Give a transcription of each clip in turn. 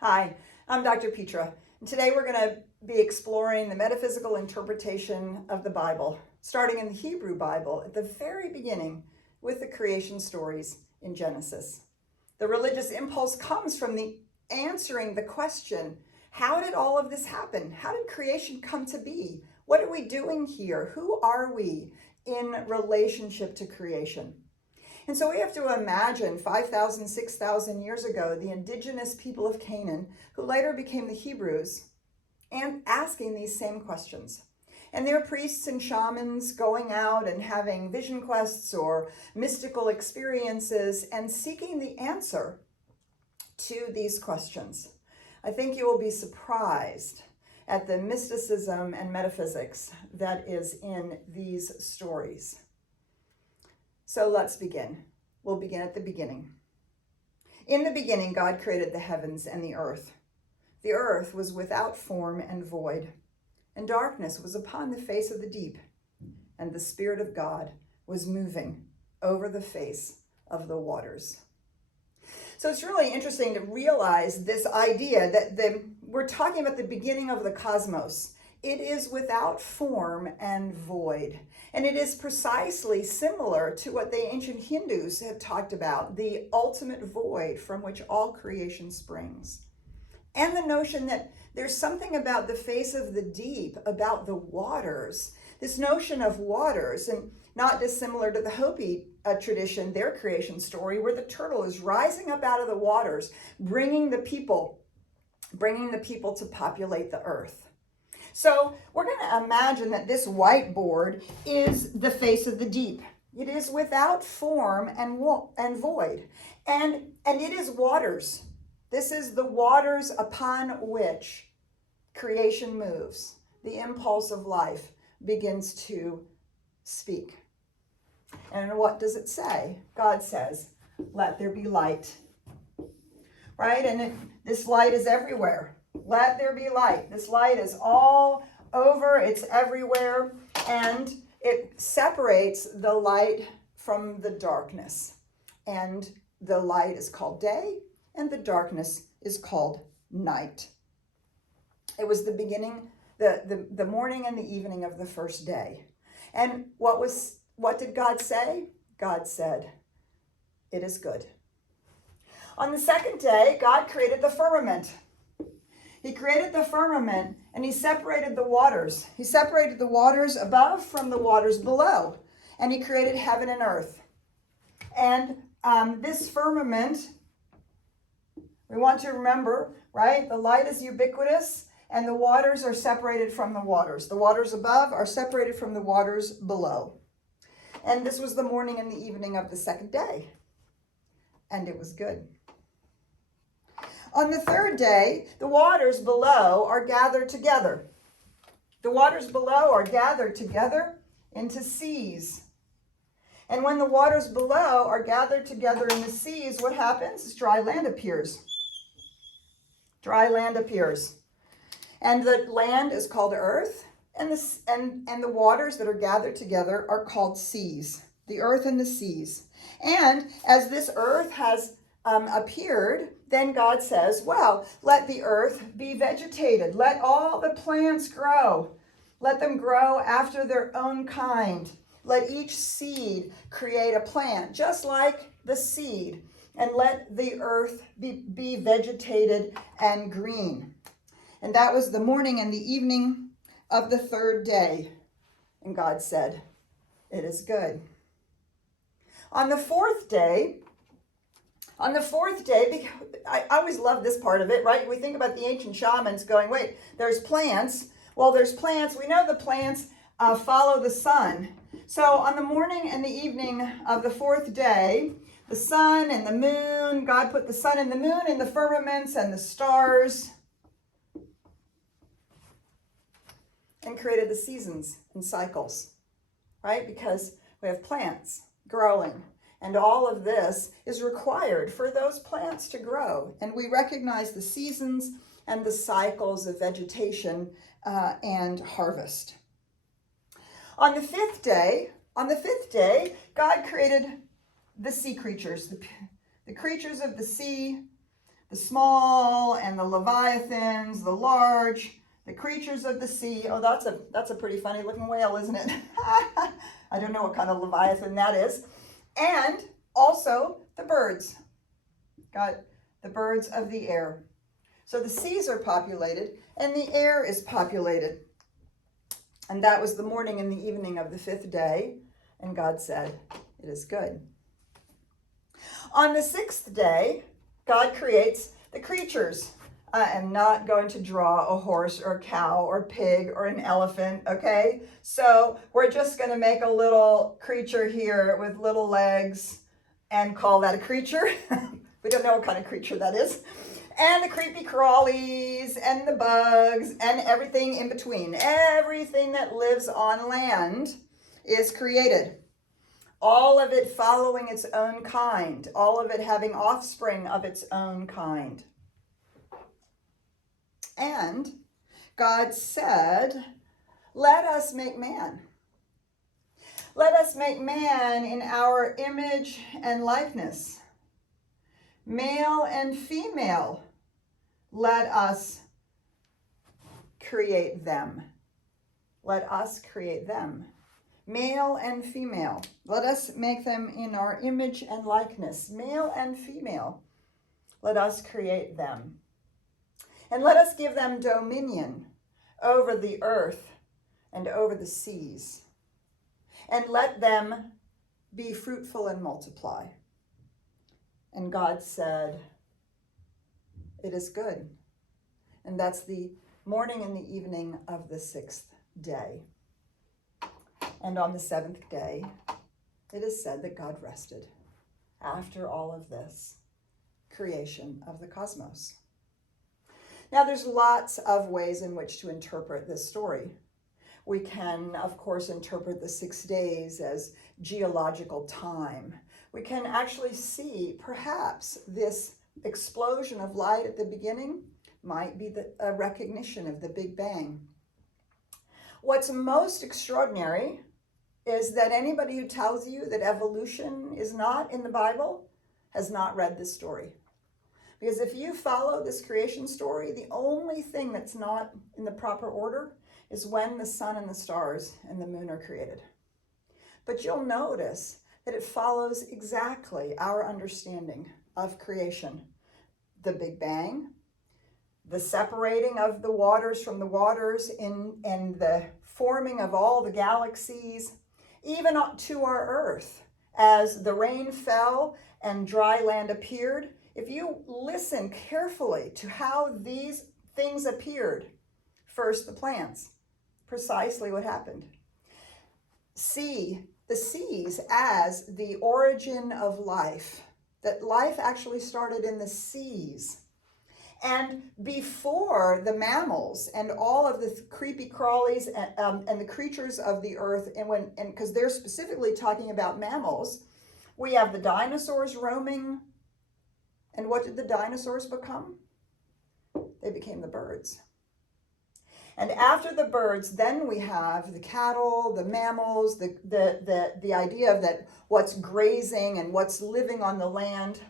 Hi, I'm Dr. Petra, and today we're going to be exploring the metaphysical interpretation of the Bible, starting in the Hebrew Bible at the very beginning with the creation stories in Genesis. The religious impulse comes from answering the question, how did all of this happen? How did creation come to be? What are we doing here? Who are we in relationship to creation? And so we have to imagine 5,000, 6,000 years ago, the indigenous people of Canaan, who later became the Hebrews, and asking these same questions. And their priests and shamans going out and having vision quests or mystical experiences and seeking the answer to these questions. I think you will be surprised at the mysticism and metaphysics that is in these stories. So let's begin. We'll begin at the beginning. In the beginning, God created the heavens and the earth. The earth was without form and void, and darkness was upon the face of the deep, and the Spirit of God was moving over the face of the waters. So it's really interesting to realize this idea that we're talking about the beginning of the cosmos. It is without form and void. And it is precisely similar to what the ancient Hindus have talked about, the ultimate void from which all creation springs. And the notion that there's something about the face of the deep, about the waters, this notion of waters, and not dissimilar to the Hopi tradition, their creation story, where the turtle is rising up out of the waters, bringing the people to populate the earth. So we're going to imagine that this whiteboard is the face of the deep. It is without form and void. And it is waters. This is the waters upon which creation moves. The impulse of life begins to speak. And what does it say? God says, let there be light. Right? And this light is everywhere. Let there be light. This light is all over, it's everywhere, and it separates the light from the darkness. And the light is called day, and the darkness is called night. It was the beginning, the morning and the evening of the first day. And what did God say? God said, it is good. On the second day, God created the firmament. He created the firmament and he separated the waters. He separated the waters above from the waters below. And he created heaven and earth. And this firmament, we want to remember, right? The light is ubiquitous and the waters are separated from the waters. The waters above are separated from the waters below. And this was the morning and the evening of the second day. And it was good. On the third day, the waters below are gathered together. The waters below are gathered together into seas. And when the waters below are gathered together in the seas, what happens? Dry land appears. Dry land appears. And the land is called earth, and the waters that are gathered together are called seas. The earth and the seas. And as this earth has appeared, then God says, well, let the earth be vegetated. Let all the plants grow. Let them grow after their own kind. Let each seed create a plant, just like the seed. And let the earth be vegetated and green. And that was the morning and the evening of the third day. And God said, it is good. On the fourth day, I always love this part of it, right? We think about the ancient shamans going, wait, there's plants. Well, there's plants. We know the plants follow the sun. So on the morning and the evening of the fourth day, the sun and the moon, God put the sun and the moon in the firmaments and the stars and created the seasons and cycles, right? Because we have plants growing. And all of this is required for those plants to grow. And we recognize the seasons and the cycles of vegetation and harvest. On the fifth day, God created the sea creatures, the creatures of the sea, the small and the leviathans, the large, the creatures of the sea. Oh, that's a pretty funny looking whale, isn't it? I don't know what kind of leviathan that is. And also the birds. Got the birds of the air. So the seas are populated and the air is populated. And that was the morning and the evening of the fifth day. And God said, it is good. On the sixth day, God creates the creatures. I am not going to draw a horse or a cow or a pig or an elephant, okay? So we're just going to make a little creature here with little legs and call that a creature. We don't know what kind of creature that is. And the creepy crawlies and the bugs and everything in between. Everything that lives on land is created. All of it following its own kind. All of it having offspring of its own kind. And God said, let us make man. Let us make man in our image and likeness. Male and female, let us create them. Let us create them. Male and female, let us make them in our image and likeness. Male and female, let us create them. And let us give them dominion over the earth and over the seas. And let them be fruitful and multiply. And God said, it is good. And that's the morning and the evening of the sixth day. And on the seventh day, it is said that God rested after all of this creation of the cosmos. Now, there's lots of ways in which to interpret this story. We can, of course, interpret the 6 days as geological time. We can actually see perhaps this explosion of light at the beginning might be a recognition of the Big Bang. What's most extraordinary is that anybody who tells you that evolution is not in the Bible has not read this story. Because if you follow this creation story, the only thing that's not in the proper order is when the sun and the stars and the moon are created. But you'll notice that it follows exactly our understanding of creation. The Big Bang, the separating of the waters from the waters and the forming of all the galaxies, even up to our earth. As the rain fell and dry land appeared, if you listen carefully to how these things appeared, first the plants, precisely what happened. See the seas as the origin of life, that life actually started in the seas. And before the mammals and all of the creepy crawlies and the creatures of the earth, and because they're specifically talking about mammals, we have the dinosaurs roaming. And what did the dinosaurs become? They became the birds. And after the birds, then we have the cattle, the mammals, the idea of that what's grazing and what's living on the land,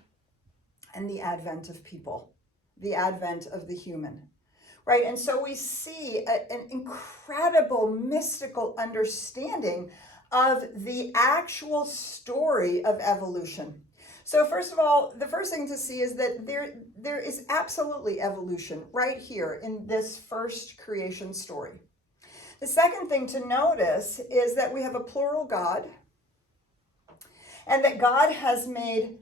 and the advent of people, the advent of the human, right? And so we see an incredible mystical understanding of the actual story of evolution. So first of all, the first thing to see is that there is absolutely evolution right here in this first creation story. The second thing to notice is that we have a plural God, and that God has made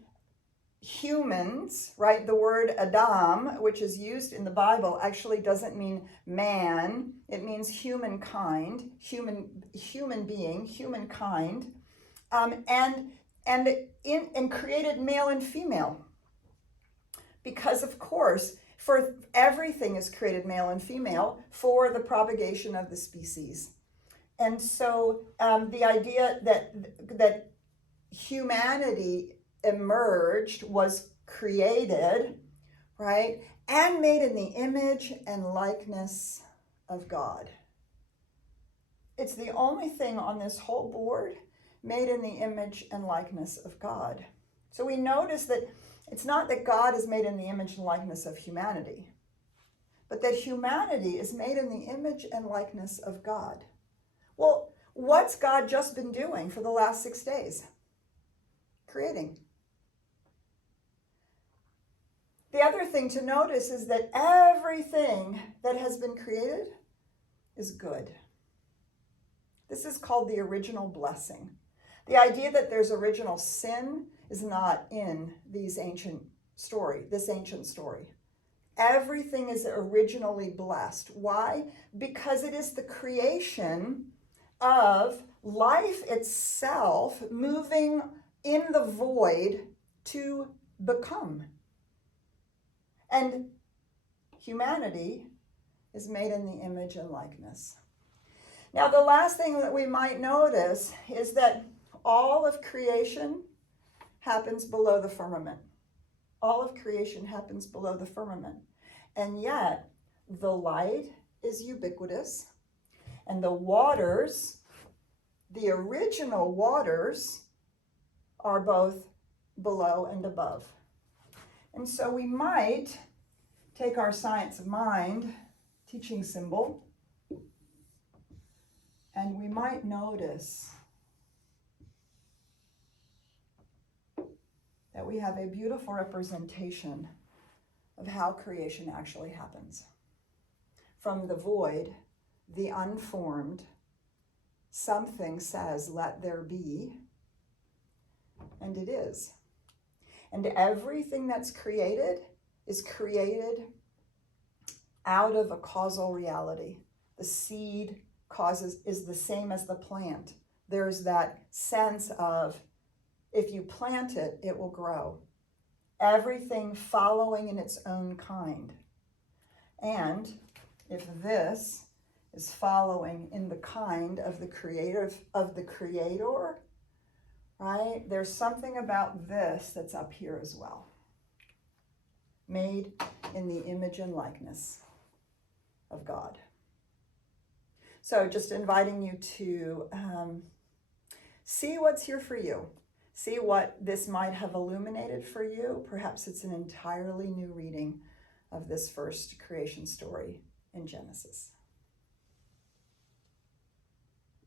humans, right? The word Adam, which is used in the Bible, actually doesn't mean man. It means humankind, human being, humankind, and created male and female. Because of course, for everything is created male and female for the propagation of the species. And so the idea that humanity emerged, was created, right? And made in the image and likeness of God. It's the only thing on this whole board made in the image and likeness of God. So we notice that It's not that God is made in the image and likeness of humanity, but that humanity is made in the image and likeness of God. Well, what's God just been doing for the last 6 days? Creating. The other thing to notice is that everything that has been created is good. This is called the original blessing. The idea that there's original sin is not in this ancient story. Everything is originally blessed. Why? Because it is the creation of life itself moving in the void to become. And humanity is made in the image and likeness. Now, the last thing that we might notice is that all of creation happens below the firmament. All of creation happens below the firmament. And yet, the light is ubiquitous, and the waters, the original waters, are both below and above. And so we might take our science of mind teaching symbol, and we might notice that we have a beautiful representation of how creation actually happens. From the void, the unformed, something says, "Let there be," and it is. And everything that's created is created out of a causal reality. The seed is the same as the plant. There's that sense of, if you plant it, it will grow. Everything following in its own kind. And if this is following in the kind of the creator, right? There's something about this that's up here as well. Made in the image and likeness of God. So just inviting you to see what's here for you. See what this might have illuminated for you. Perhaps it's an entirely new reading of this first creation story in Genesis.